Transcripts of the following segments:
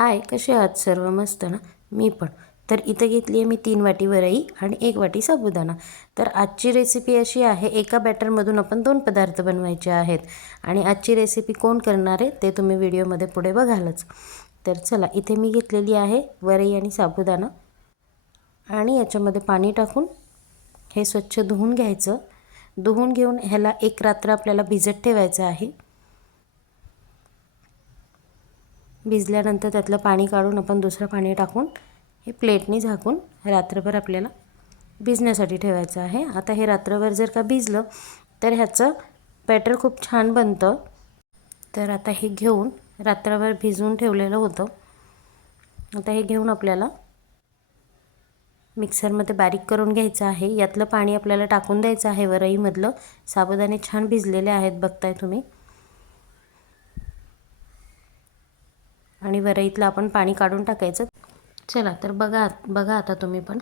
हाय कसे आहात सर्व? मस्त ना? मी पण. तर इथं घेतली आहे मी तीन वाटी वरई आणि एक वाटी साबुदाणा. तर आजची रेसिपी अशी आहे एका बॅटरमधून आपण दोन पदार्थ बनवायचे आहेत. आणि आजची रेसिपी कोण करणार आहे ते तुम्ही व्हिडिओमध्ये पुढे बघालच. तर चला इथे मी घेतलेली आहे वरई आणि साबुदाणा. आणि याच्यामध्ये पाणी टाकून हे स्वच्छ धुवून घ्यायचं. धुवून घेऊन ह्याला एक रात्र आपल्याला भिजत ठेवायचं आहे. भिजल्यानंतर त्यातलं पाणी काढून आपण दुसरं पाणी टाकून हे प्लेटने झाकून रात्रभर आपल्याला भिजण्यासाठी ठेवायचं आहे. आता हे रात्रभर जर का भिजलं तर ह्याचं बॅटर खूप छान बनतं. तर आता हे घेऊन रात्रभर भिजवून ठेवलेलं होतं. आता हे घेऊन आपल्याला मिक्सरमध्ये बारीक करून घ्यायचं आहे. यातलं पाणी आपल्याला टाकून द्यायचं आहे वरईमधलं. साबुदाणे छान भिजलेले आहेत बघताय तुम्ही. आणि वरईतलं आपण पाणी काढून टाकायचं. चला तर बघा बघा आता तुम्ही पण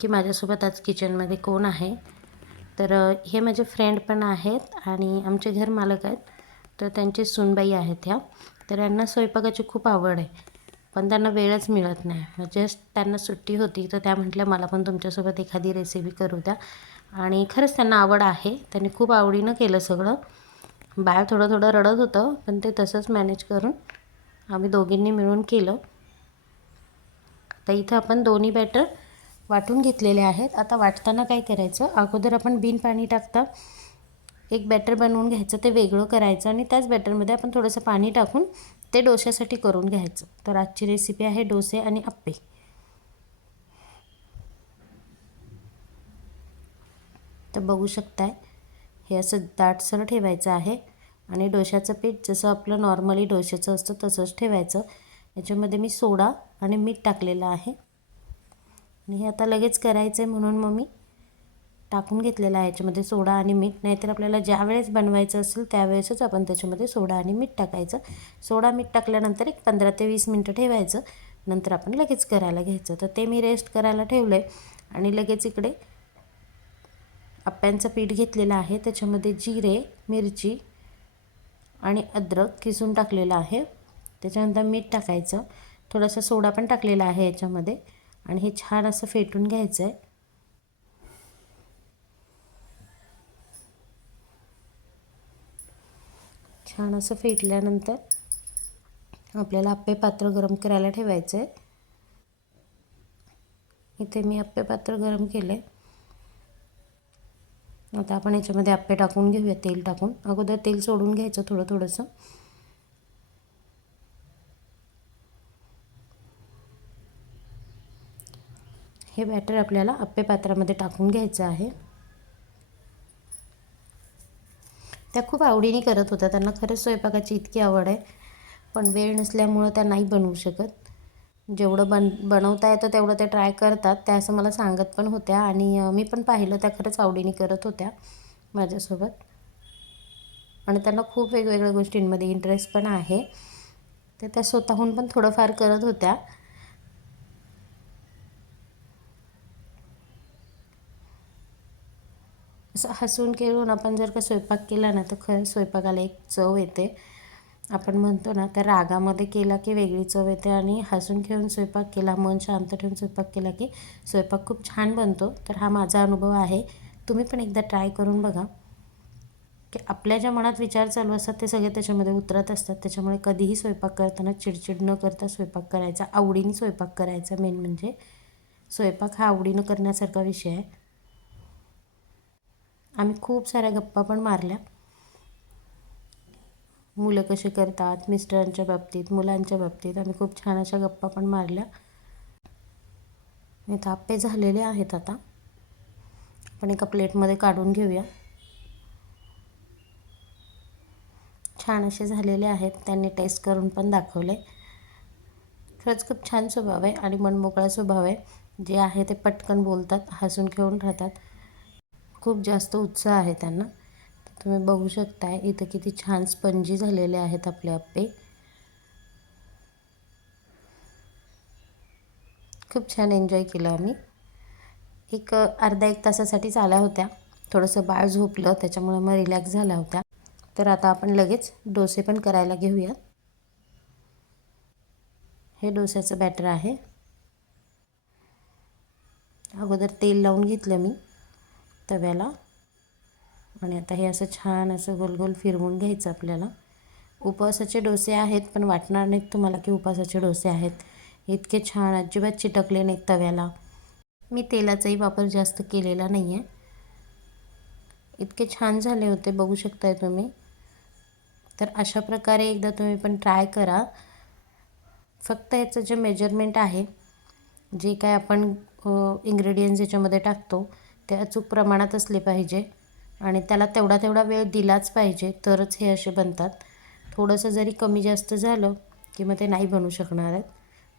की माझ्यासोबत आज किचनमध्ये कोण आहे. तर हे माझे फ्रेंड पण आहेत आणि आमचे घर मालक आहेत. तर त्यांचे सुनबाई आहेत ह्या. तर यांना स्वयंपाकाची खूप आवड आहे. पण त्यांना वेळच मिळत नाही. जस्ट त्यांना सुट्टी होती तर त्या म्हटल्या मला पण तुमच्यासोबत एखादी रेसिपी करू द्या. आणि खरंच त्यांना आवड आहे. त्यांनी खूप आवडीनं केलं सगळं. बाळ थोडं थोडं रडत होतं पण ते तसंच मॅनेज करून आम्ही दोघींनी मिळून केलं. तर इथं आपण दोन्ही बॅटर वाटून घेतलेले आहेत. आता वाटताना काय करायचं? अगोदर आपण बिन पाणी टाकता. एक बॅटर बनवून घ्यायचं ते वेगळं करायचं आणि त्याच बॅटरमध्ये आपण थोडंसं पाणी टाकून ते डोश्यासाठी करून घ्यायचं. तर आजची रेसिपी आहे डोसे आणि आप्पे. तर बघू शकताय हे असं दाटसर ठेवायचं आहे. आणि डोशाचं पीठ जसं आपलं नॉर्मली डोश्याचं असतं तसंच ठेवायचं. याच्यामध्ये मी सोडा आणि मीठ टाकलेलं आहे. आणि हे आता लगेच करायचं आहे म्हणून मग मी टाकून घेतलेलं आहे. याच्यामध्ये सोडा आणि मीठ. नाहीतर आपल्याला ज्या वेळेस बनवायचं असेल त्यावेळेसच आपण त्याच्यामध्ये सोडा आणि मीठ टाकायचं. सोडा मीठ टाकल्यानंतर एक पंधरा ते वीस मिनटं ठेवायचं. नंतर आपण लगेच करायला घ्यायचं. तर ते मी रेस्ट करायला ठेवलं आहे आणि लगेच इकडे आप्प्यांचं पीठ घेतलेलं आहे. त्याच्यामध्ये जिरे मिरची आणि अद्रक किसून टाकलेलं आहे. त्याच्यानंतर मीठ टाकायचं. थोडासा सोडा पण टाकलेला आहे याच्यामध्ये. आणि हे छान असं फेटून घ्यायचं आहे छान असं फेटल्यानंतर आपल्याला आप्पे पात्र गरम करायला ठेवायचं आहे इथे मी आप्पे पात्र गरम केलं आहे आता आपण याच्यामध्ये आप्पे टाकून घेऊया तेल टाकून. अगोदर तेल सोडून घ्यायचं थोडं थोडंसं. हे बॅटर आपल्याला आप्पे पात्रामध्ये टाकून घ्यायचं आहे. त्या खूप आवडीने करत होत्या त्यांना खरंच स्वयंपाकाची इतकी आवड आहे. पण वेळ नसल्यामुळं त्या नाही बनवू शकत. जेवढं बन बनवता येतं तेवढं ते ट्राय करतात. त्या असं मला सांगत पण होत्या आणि मी पण पाहिलं. त्या खरंच आवडीने करत होत्या माझ्यासोबत. आणि त्यांना खूप वेगवेगळ्या गोष्टींमध्ये इंटरेस्ट पण आहे. तर त्या स्वतःहून पण थोडंफार करत होत्या. असं हसून खेळून आपण जर का स्वयंपाक केला ना तर खरंच स्वयंपाकाला एक चव येते. आपण म्हणतो ना त्या रागामध्ये केला की वेगळी चव येते आणि हसून खेळून स्वयंपाक केला मन शांत ठेवून स्वयंपाक केला की स्वयंपाक खूप छान बनतो. तर हा माझा अनुभव आहे. तुम्ही पण एकदा ट्राय करून बघा. की आपल्या ज्या मनात विचार चालू असतात ते सगळे त्याच्यामध्ये उतरत असतात. त्याच्यामुळे कधीही स्वयंपाक करताना चिडचिड न करता स्वयंपाक करायचा. आवडीने स्वयंपाक करायचा मेन म्हणजे. स्वयंपाक हा आवडीनं करण्यासारखा विषय आहे. आम्ही खूप साऱ्या गप्पा पण मारल्या. मुलं कसे करतात मिस्टरांच्या बाबतीत मुलांच्या बाबतीत. आम्ही खूप छान अशा गप्पा पण मारल्या. इथं आप्पे झालेले आहेत आता. आपण एका प्लेटमध्ये काढून घेऊया. छान असे झालेले आहेत. त्यांनी टेस्ट करून पण दाखवले. खरंच खूप छान स्वभाव आहे आणि मनमोकळा स्वभाव आहे. जे आहे ते पटकन बोलतात हसून खेळून राहतात. खूप जास्त उत्साह आहे त्यांना. तुम्ही बघू शकताय इथं किती छान स्पंजी झालेले आहेत आपले आप्पे. खूप छान एन्जॉय केलं आम्ही. एक अर्धा एक तासासाठीच आल्या होत्या. थोडंसं बाळ झोपलं त्याच्यामुळे मग रिलॅक्स झाल्या होत्या. तर आता आपण लगेच डोसे पण करायला घेऊयात. हे डोस्याचं बॅटर आहे. अगोदर तेल लावून घेतलं मी तव्याला. आणि आता हे असं छान असं गोल गोल फिरवून घ्यायचं आपल्याला. उपवासाचे डोसे आहेत पण वाटणार नाहीत तुम्हाला की उपवासाचे डोसे आहेत. इतके छान अजिबात चिटकले नाहीत तव्याला. मी तेलाचाही वापर जास्त केलेला नाही आहे इतके छान झाले होते बघू शकताय तुम्ही. तर अशा प्रकारे एकदा तुम्ही पण ट्राय करा. फक्त याचं जे मेजरमेंट आहे जे काय आपण इंग्रेडियंट्स याच्यामध्ये टाकतो ते अचूक प्रमाणात असले पाहिजे. आणि त्याला तेवढा तेवढा वेळ दिलाच पाहिजे तरच हे असे बनतात. थोडंसं जरी कमी जास्त झालं की मग ते नाही बनू शकणार आहेत.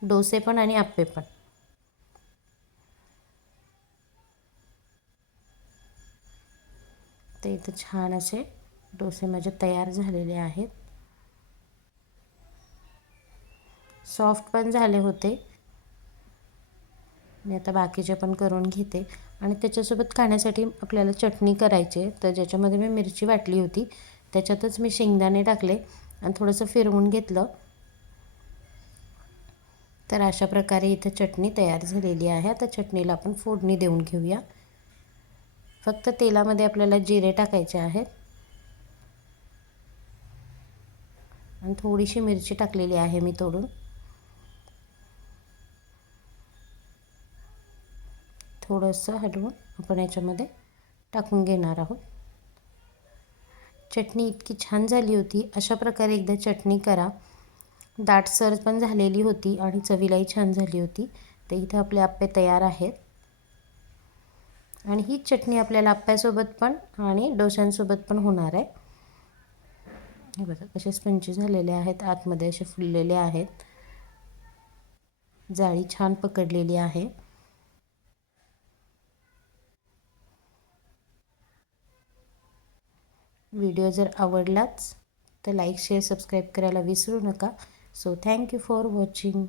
डोसे पण आणि आप्पे पण. ते इथं छान असे डोसे माझे तयार झालेले आहेत. सॉफ्ट पण झाले होते. मी आता बाकीचे पण करून घेते. आणि त्याच्यासोबत खाण्यासाठी आपल्याला चटणी करायची तर ज्याच्यामध्ये मी मिरची वाटली होती त्याच्यातच मी शेंगदाणे टाकले आणि थोडंसं फिरवून घेतलं. तर अशा प्रकारे इथं चटणी तयार झालेली आहे. आता चटणीला आपण फोडणी देऊन घेऊया. फक्त तेलामध्ये आपल्याला जिरे टाकायचे आहेत. आणि थोडीशी मिरची टाकलेली आहे मी तोडून. थोडंसं हलवून आपण याच्यामध्ये टाकून घेणार आहोत. चटणी इतकी छान झाली होती. अशा प्रकारे एकदा चटणी करा. दाटसर पण झालेली होती आणि चवीलाही छान झाली होती. तर इथं आपले आप्पे तयार आहेत. आणि हीच चटणी आपल्याला आप्प्यासोबत पण आणि डोशांसोबत पण होणार आहे. हे बघा कसे स्पंची झालेले आहेत. आतमध्ये असे फुललेले आहेत. जाळी छान पकडलेली आहे. व्हिडिओ जर आवडलाच तर लाईक शेअर सबस्क्राईब करायला विसरू नका. So thank you for watching